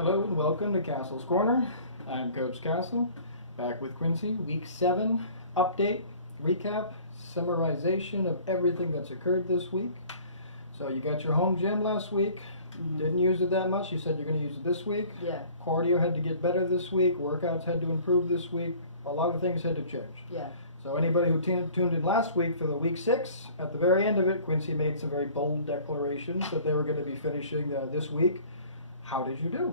Hello and welcome to Castle's Corner. I'm Coach Castle, back with Quincy. Week 7 update, recap, summarization of everything that's occurred this week. So you got your home gym last week. Didn't use it that much. You said you're going to use it this week. Yeah. Cardio had to get better this week. Workouts had to improve this week. A lot of things had to change. Yeah. So anybody who tuned in last week for the week 6, at the very end of it, Quincy made some very bold declarations that they were going to be finishing this week. How did you do?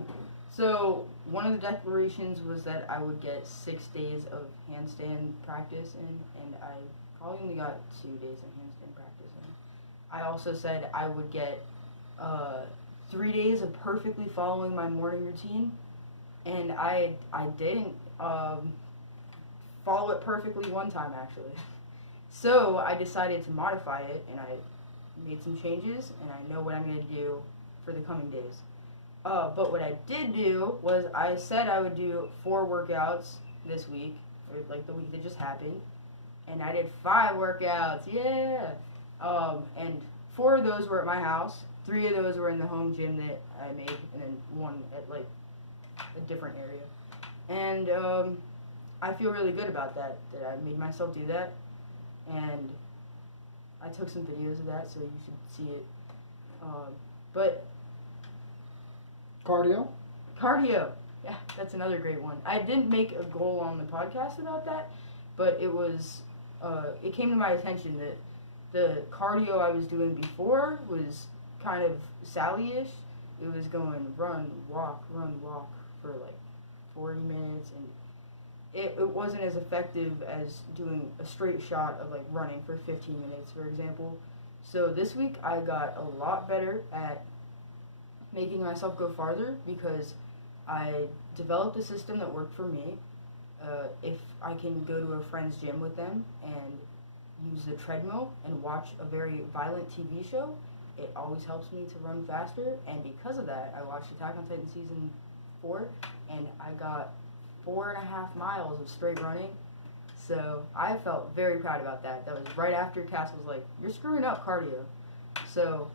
So one of the declarations was that I would get 6 days of handstand practice in, and I probably only got 2 days of handstand practice in. I also said I would get 3 days of perfectly following my morning routine, and I didn't follow it perfectly one time actually. So I decided to modify it, and I made some changes, and I know what I'm going to do for the coming days. But what I did do was I said I would do 4 workouts this week, or like the week that just happened, and I did 5 workouts, yeah! And 4 of those were at my house, 3 of those were in the home gym that I made, and then 1 at like a different area. And I feel really good about that I made myself do that, and I took some videos of that, so you should see it. But Cardio? Cardio. Yeah, that's another great one. I didn't make a goal on the podcast about that, but it was, it came to my attention that the cardio I was doing before was kind of Sally-ish. It was going run, walk for like 40 minutes, and it wasn't as effective as doing a straight shot of like running for 15 minutes, for example. So this week I got a lot better at making myself go farther because I developed a system that worked for me. If I can go to a friend's gym with them and use the treadmill and watch a very violent TV show, it always helps me to run faster. And because of that, I watched Attack on Titan Season 4, and I got 4.5 miles of straight running. So I felt very proud about that. That was right after Cass was like, "You're screwing up cardio." So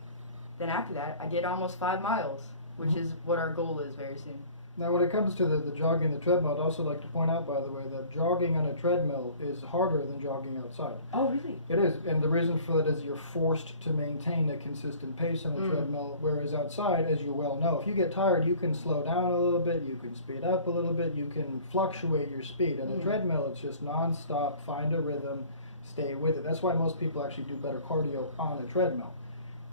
then after that, I did almost 5 miles, which is what our goal is very soon. Now, when it comes to the jogging and the treadmill, I'd also like to point out, by the way, that jogging on a treadmill is harder than jogging outside. Oh, really? It is, and the reason for that is you're forced to maintain a consistent pace on a treadmill, whereas outside, as you well know, if you get tired, you can slow down a little bit, you can speed up a little bit, you can fluctuate your speed. On a treadmill, it's just non-stop, find a rhythm, stay with it. That's why most people actually do better cardio on a treadmill.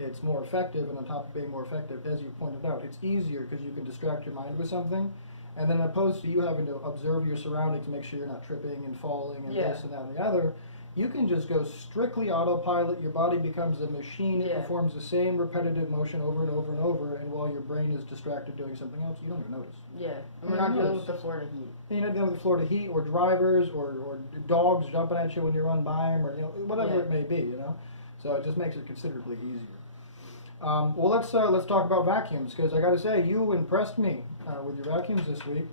It's more effective, and on top of being more effective, as you pointed out, it's easier because you can distract your mind with something, and then opposed to you having to observe your surroundings to make sure you're not tripping and falling and this and that and the other, you can just go strictly autopilot. Your body becomes a machine. It performs the same repetitive motion over and over and over, and while your brain is distracted doing something else, you don't even notice. Yeah, and we're not dealing with the Florida heat. You're not dealing with the Florida heat, or drivers, or dogs jumping at you when you run by them, or whatever it may be. So it just makes it considerably easier. Well, let's talk about vacuums, because I got to say, you impressed me with your vacuums this week.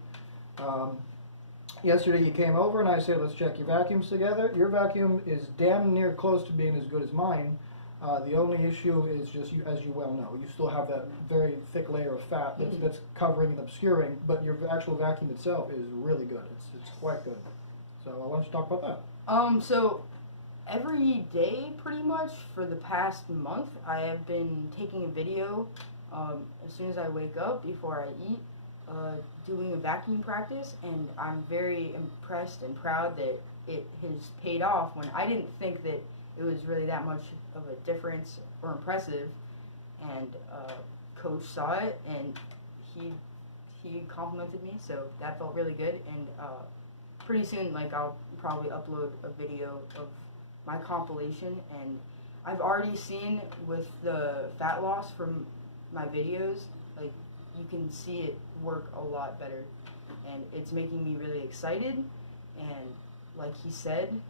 Yesterday you came over and I said, let's check your vacuums together. Your vacuum is damn near close to being as good as mine. The only issue is just, as you well know, you still have that very thick layer of fat that's covering and obscuring, but your actual vacuum itself is really good. It's quite good. So why don't you talk about that? So every day, pretty much, for the past month, I have been taking a video as soon as I wake up, before I eat, doing a vacuum practice, and I'm very impressed and proud that it has paid off when I didn't think that it was really that much of a difference or impressive, and Coach saw it, and he complimented me, so that felt really good, and pretty soon, like, I'll probably upload a video of my compilation, and I've already seen with the fat loss from my videos, like, you can see it work a lot better, and it's making me really excited. And like he said,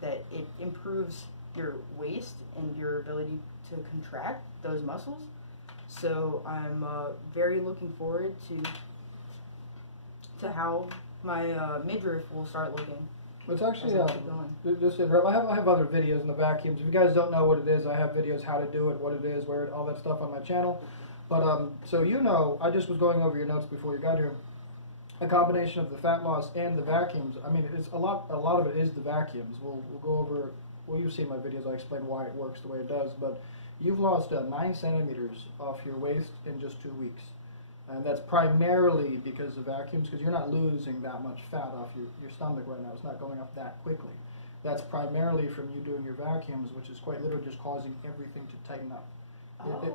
that it improves your waist and your ability to contract those muscles. So I'm very looking forward to how my midriff will start looking. It's actually, just I have other videos in the vacuums. If you guys don't know what it is, I have videos how to do it, what it is, where all that stuff on my channel. But so I just was going over your notes before you got here. A combination of the fat loss and the vacuums. I mean, it's a lot of it is the vacuums. We'll go over. Well, you've seen my videos. I explain why it works the way it does. But you've lost 9 centimeters off your waist in just 2 weeks, and that's primarily because of vacuums. Because you're not losing that much fat off your stomach right now. It's not going up that quickly. That's primarily from you doing your vacuums, which is quite literally just causing everything to tighten up.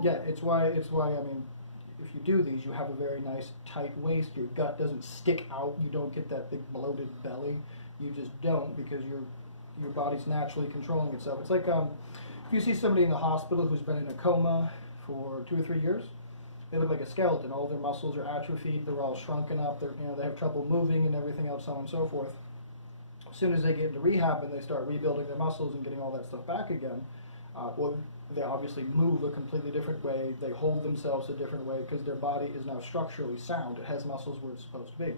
Yeah, it's why. I mean, if you do these, you have a very nice tight waist. Your gut doesn't stick out. You don't get that big bloated belly. You just don't, because your body's naturally controlling itself. It's like if you see somebody in the hospital who's been in a coma for 2 or 3 years, they look like a skeleton. All their muscles are atrophied. They're all shrunken up. They have trouble moving and everything else, so on and so forth. As soon as they get into rehab and they start rebuilding their muscles and getting all that stuff back again, well, they obviously move a completely different way. They hold themselves a different way because their body is now structurally sound. It has muscles where it's supposed to be.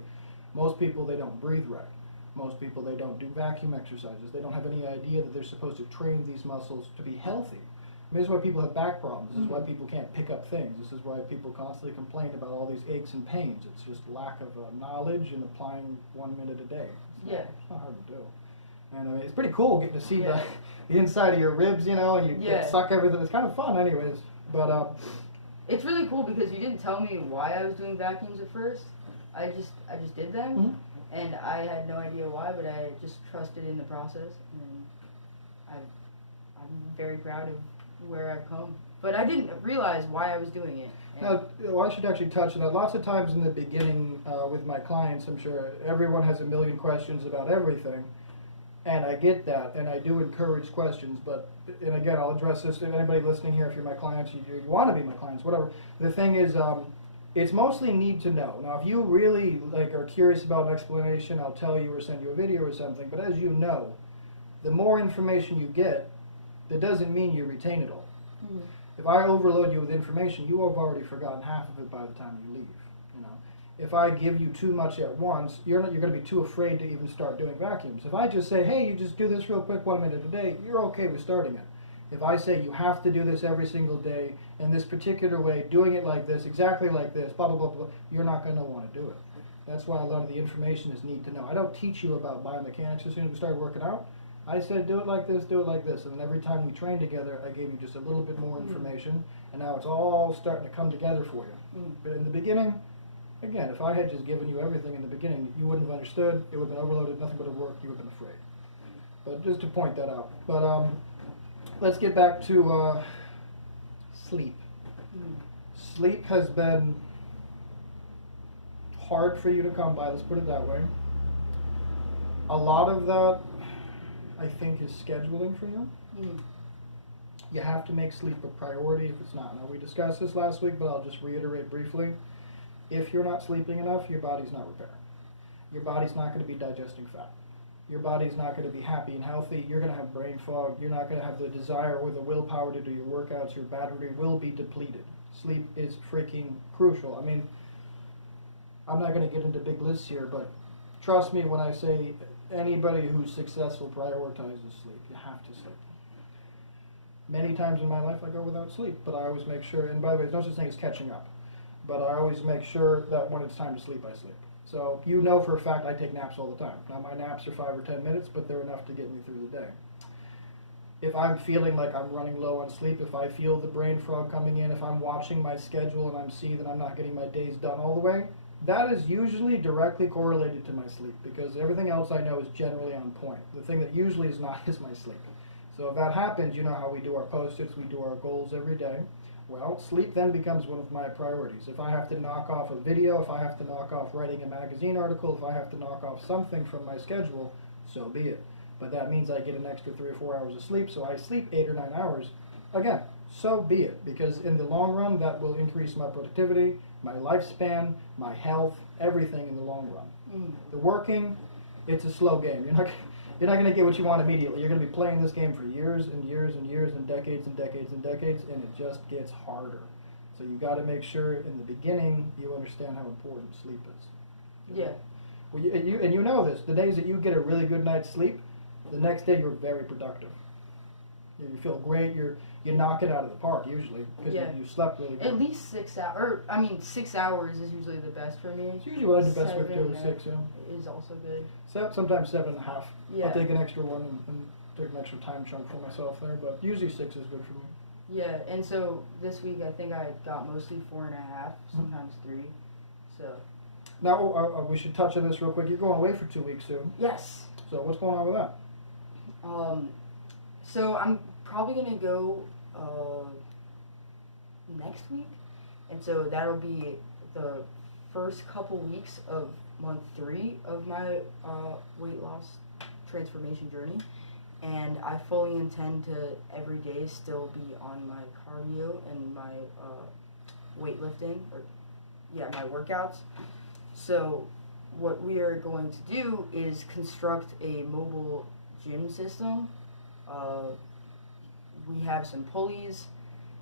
Most people, they don't breathe right. Most people, they don't do vacuum exercises. They don't have any idea that they're supposed to train these muscles to be healthy. I mean, this is why people have back problems. This is why people can't pick up things. This is why people constantly complain about all these aches and pains. It's just lack of knowledge and applying 1 minute a day. It's not hard to do. And I mean, it's pretty cool getting to see the inside of your ribs, and you suck everything. It's kind of fun anyways. But it's really cool because you didn't tell me why I was doing vacuums at first. I just did them, and I had no idea why, but I just trusted in the process, and I'm very proud of where I've come. But I didn't realize why I was doing it. Now, well, I should actually touch on that. Lots of times in the beginning with my clients, I'm sure everyone has a million questions about everything. And I get that, and I do encourage questions, and again, I'll address this to anybody listening here. If you're my clients, you want to be my clients, whatever. The thing is, it's mostly need to know. Now, if you really are curious about an explanation, I'll tell you or send you a video or something. But as you know, the more information you get, that doesn't mean you retain it all. If I overload you with information, you have already forgotten half of it by the time you leave. If I give you too much at once, you're going to be too afraid to even start doing vacuums. If I just say, hey, you just do this real quick 1 minute a day, you're okay with starting it. If I say you have to do this every single day in this particular way, doing it like this, exactly like this, blah, blah, blah, blah, you're not going to want to do it. That's why a lot of the information is need to know. I don't teach you about biomechanics as soon as we started working out. I said, do it like this, do it like this. And then every time we trained together, I gave you just a little bit more information. And now it's all starting to come together for you. But in the beginning, again, if I had just given you everything in the beginning, you wouldn't have understood. It would have been overloaded. Nothing would have worked. You would have been afraid. But just to point that out. But let's get back to sleep. Sleep has been hard for you to come by. Let's put it that way. A lot of that, I think, is scheduling for you. You have to make sleep a priority if it's not. Now, we discussed this last week, but I'll just reiterate briefly. If you're not sleeping enough, your body's not repairing. Your body's not going to be digesting fat. Your body's not going to be happy and healthy. You're going to have brain fog. You're not going to have the desire or the willpower to do your workouts. Your battery will be depleted. Sleep is freaking crucial. I mean, I'm not going to get into big lists here, but trust me when I say anybody who's successful prioritizes sleep. You have to sleep. Many times in my life I go without sleep, but I always make sure, and by the way, there's no such thing as catching up. But I always make sure that when it's time to sleep, I sleep. So you know for a fact I take naps all the time. Now my naps are 5 or 10 minutes, but they're enough to get me through the day. If I'm feeling like I'm running low on sleep, if I feel the brain fog coming in, if I'm watching my schedule and I'm seeing that I'm not getting my days done all the way, that is usually directly correlated to my sleep, because everything else I know is generally on point. The thing that usually is not is my sleep. So if that happens, you know how we do our post-its, we do our goals every day. Well, sleep then becomes one of my priorities. If I have to knock off a video, if I have to knock off writing a magazine article, if I have to knock off something from my schedule, so be it. But that means I get an extra 3 or 4 hours of sleep, so I sleep 8 or 9 hours. Again, so be it, because in the long run, that will increase my productivity, my lifespan, my health, everything in the long run. The working, it's a slow game. You're not going to get what you want immediately. You're going to be playing this game for years and years and years and decades and decades and decades, and it just gets harder. So you got to make sure in the beginning you understand how important sleep is. Yeah. Well, you know this. The days that you get a really good night's sleep, the next day you're very productive. You feel great. you knock it out of the park usually because you slept really good. At least 6 hours. Or, I mean, 6 hours is usually the best for me. It's usually what I do best with too, 6, is also good. Sometimes 7.5. Yeah. I'll take an extra one and take an extra time chunk for myself there, but usually 6 is good for me. Yeah, and so this week I think I got mostly 4.5, sometimes 3. So. Now we should touch on this real quick. You're going away for 2 weeks soon. Yes. So what's going on with that? So I'm probably gonna go next week, and so that'll be the first couple weeks of month 3 of my weight loss transformation journey. And I fully intend to every day still be on my cardio and my weightlifting, my workouts. So what we are going to do is construct a mobile gym system. We have some pulleys.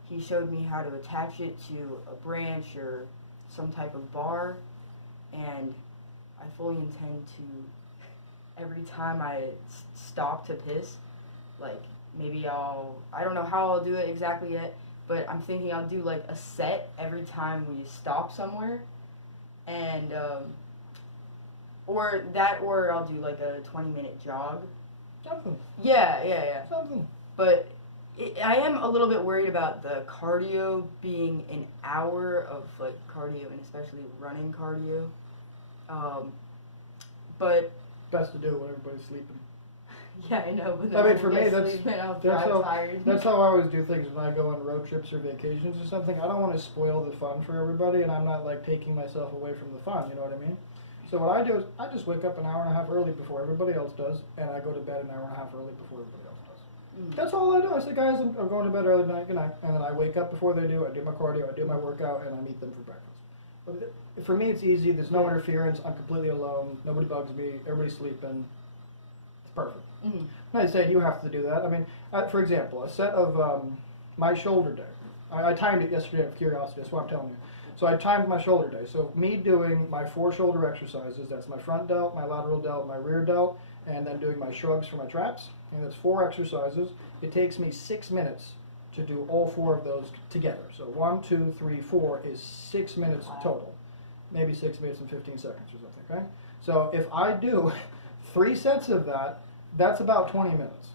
He showed me how to attach it to a branch or some type of bar, and I fully intend to, every time I stop to piss, like maybe I don't know how I'll do it exactly yet, but I'm thinking I'll do like a set every time we stop somewhere, and or I'll do like a 20-minute jog. Something. Yeah. Something. But I am a little bit worried about the cardio being an hour of like cardio, and especially running cardio. But best to do when everybody's sleeping. Yeah, I know. But I mean, for me, that's how I always do things when I go on road trips or vacations or something. I don't want to spoil the fun for everybody, and I'm not like taking myself away from the fun. You know what I mean? So what I do is I just wake up an hour and a half early before everybody else does, and I go to bed an hour and a half early before everybody else does. That's all I do. I say, guys, I'm going to bed early tonight, good night. And then I wake up before they do. I do my cardio, I do my workout, and I meet them for breakfast. But for me, it's easy. There's no interference. I'm completely alone. Nobody bugs me. Everybody's sleeping. It's perfect. Mm-hmm. And I say you have to do that. I mean, for example, a set of my shoulder day. I timed it yesterday out of curiosity. That's why I'm telling you. So I timed my shoulder day. So me doing my 4 shoulder exercises, that's my front delt, my lateral delt, my rear delt, and then doing my shrugs for my traps. And that's 4 exercises. It takes me 6 minutes to do all 4 of those together. So 1, 2, 3, 4 is 6 minutes total. Maybe 6 minutes and 15 seconds or something, okay? So if I do 3 sets of that, that's about 20 minutes.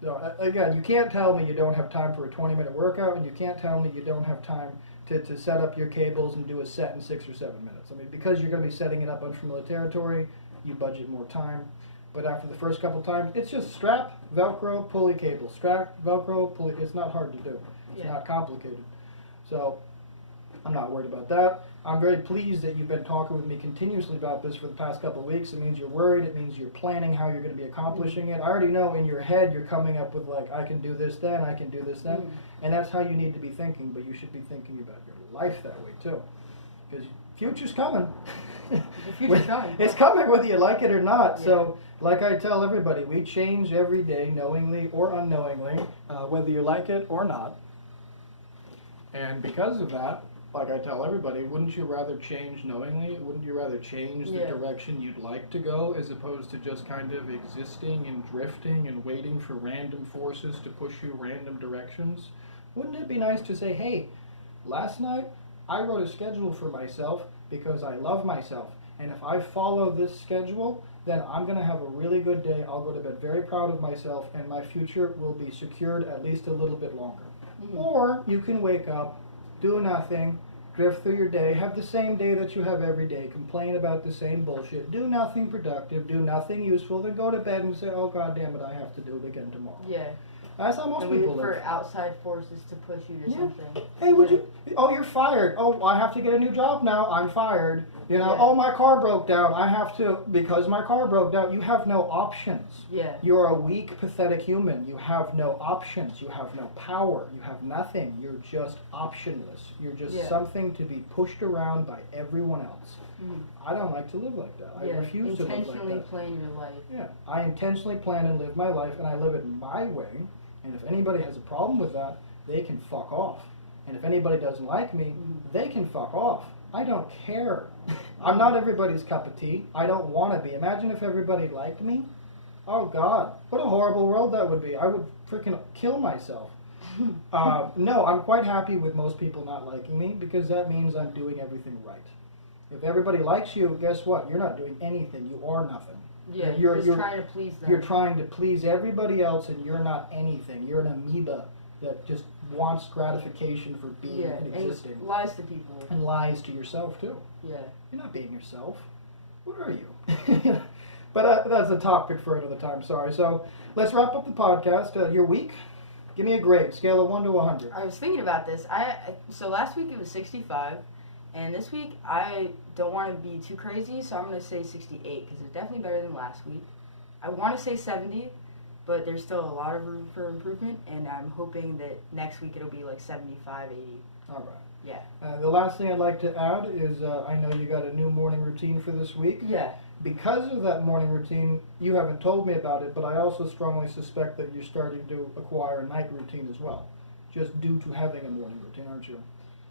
So again, you can't tell me you don't have time for a 20-minute workout, and you can't tell me you don't have time to set up your cables and do a set in 6 or 7 minutes. I mean, because you're going to be setting it up unfamiliar territory, you budget more time. But after the first couple times, it's just strap, Velcro, pulley, cable. Strap, Velcro, pulley. It's not hard to do. It's not complicated. So I'm not worried about that. I'm very pleased that you've been talking with me continuously about this for the past couple of weeks. It means you're worried. It means you're planning how you're going to be accomplishing it. I already know in your head you're coming up with like, I can do this then, I can do this then. And that's how you need to be thinking, but you should be thinking about your life that way too. Because future's coming. The future's coming. It's coming whether you like it or not. Yeah. So like I tell everybody, we change every day, knowingly or unknowingly, whether you like it or not. And because of that, like I tell everybody, wouldn't you rather change knowingly? Wouldn't you rather change the direction you'd like to go as opposed to just kind of existing and drifting and waiting for random forces to push you random directions? Wouldn't it be nice to say, hey, last night I wrote a schedule for myself because I love myself. And if I follow this schedule, then I'm going to have a really good day. I'll go to bed very proud of myself, and my future will be secured at least a little bit longer. Or you can wake up, do nothing, drift through your day, have the same day that you have every day, complain about the same bullshit, do nothing productive, do nothing useful, then go to bed and say, oh, God damn it, I have to do it again tomorrow. Yeah. That's how most people live. For outside forces to push you to something. Hey, would you? Oh, you're fired. Oh, I have to get a new job now. I'm fired. You know. Oh, my car broke down. I have to because my car broke down. You have no options. Yeah. You're a weak, pathetic human. You have no options. You have no power. You have nothing. You're just optionless. You're just something to be pushed around by everyone else. I don't like to live like that. I refuse to live like that. Intentionally plan your life. Yeah. I intentionally plan and live my life, and I live it my way. And if anybody has a problem with that, they can fuck off. And if anybody doesn't like me, they can fuck off. I don't care. I'm not everybody's cup of tea. I don't want to be. Imagine if everybody liked me. Oh, God. What a horrible world that would be. I would freaking kill myself. No, I'm quite happy with most people not liking me because that means I'm doing everything right. If everybody likes you, guess what? You're not doing anything. You are nothing. Yeah, you're just trying to please them. You're trying to please everybody else, and you're not anything. You're an amoeba that just wants gratification for being and existing. And lies to people. And lies to yourself too. Yeah. You're not being yourself. What are you? But that's a topic for another time. Sorry. So let's wrap up the podcast. Your week. Give me a grade, scale of 1 to 100. I was thinking about this. So last week it was 65, and this week I don't want to be too crazy, so I'm going to say 68 because it's definitely better than last week. I want to say 70, but there's still a lot of room for improvement, and I'm hoping that next week it'll be like 75, 80. All right. Yeah. The last thing I'd like to add is I know you got a new morning routine for this week. Yeah. Because of that morning routine, you haven't told me about it, but I also strongly suspect that you're starting to acquire a night routine as well, just due to having a morning routine, aren't you?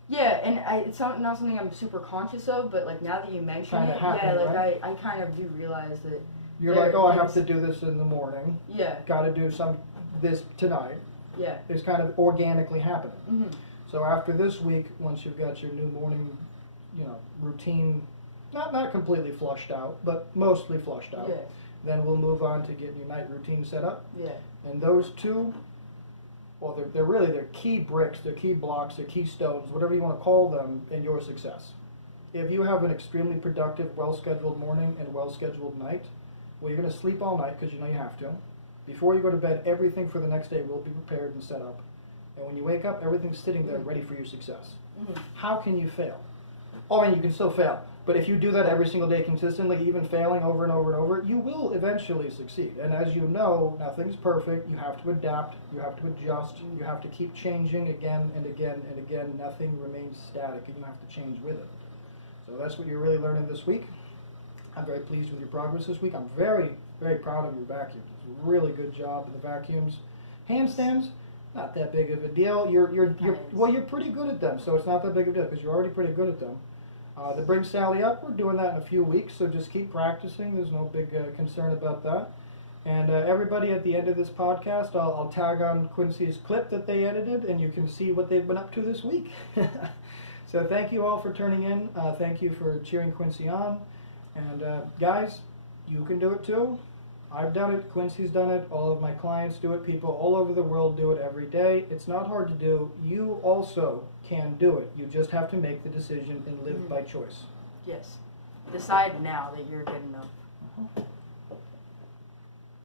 Yeah, and it's not something I'm super conscious of, but like now that you mention it, right? I kind of do realize that. You're like, oh, I have to do this in the morning. Yeah. Got to do this tonight. Yeah. It's kind of organically happening. Mm-hmm. So after this week, once you've got your new morning, routine, not completely flushed out, but mostly flushed out, then we'll move on to getting your night routine set up. Yeah. And those two, well, they're key bricks, they're key blocks, they're keystones, whatever you want to call them, in your success. If you have an extremely productive, well-scheduled morning and well-scheduled night, well, you're going to sleep all night because you know you have to. Before you go to bed, everything for the next day will be prepared and set up. And when you wake up, everything's sitting there ready for your success. Mm-hmm. How can you fail? Oh, I mean, you can still fail. But if you do that every single day consistently, even failing over and over and over, you will eventually succeed. And as you know, nothing's perfect. You have to adapt. You have to adjust. You have to keep changing again and again and again. Nothing remains static, and you have to change with it. So that's what you're really learning this week. I'm very pleased with your progress this week. I'm very, very proud of your vacuums. It's a really good job in the vacuums. Handstands, not that big of a deal. You're pretty good at them, so it's not that big of a deal because you're already pretty good at them. The Bring Sally Up, we're doing that in a few weeks, so just keep practicing. There's no big concern about that. And everybody at the end of this podcast, I'll tag on Quincys' clip that they edited, and you can see what they've been up to this week. So thank you all for turning in. Thank you for cheering Quincy on. And guys, you can do it too. I've done it, Quincy's done it, all of my clients do it, people all over the world do it every day. It's not hard to do. You also can do it. You just have to make the decision and live by choice. Yes. Decide now that you're good enough.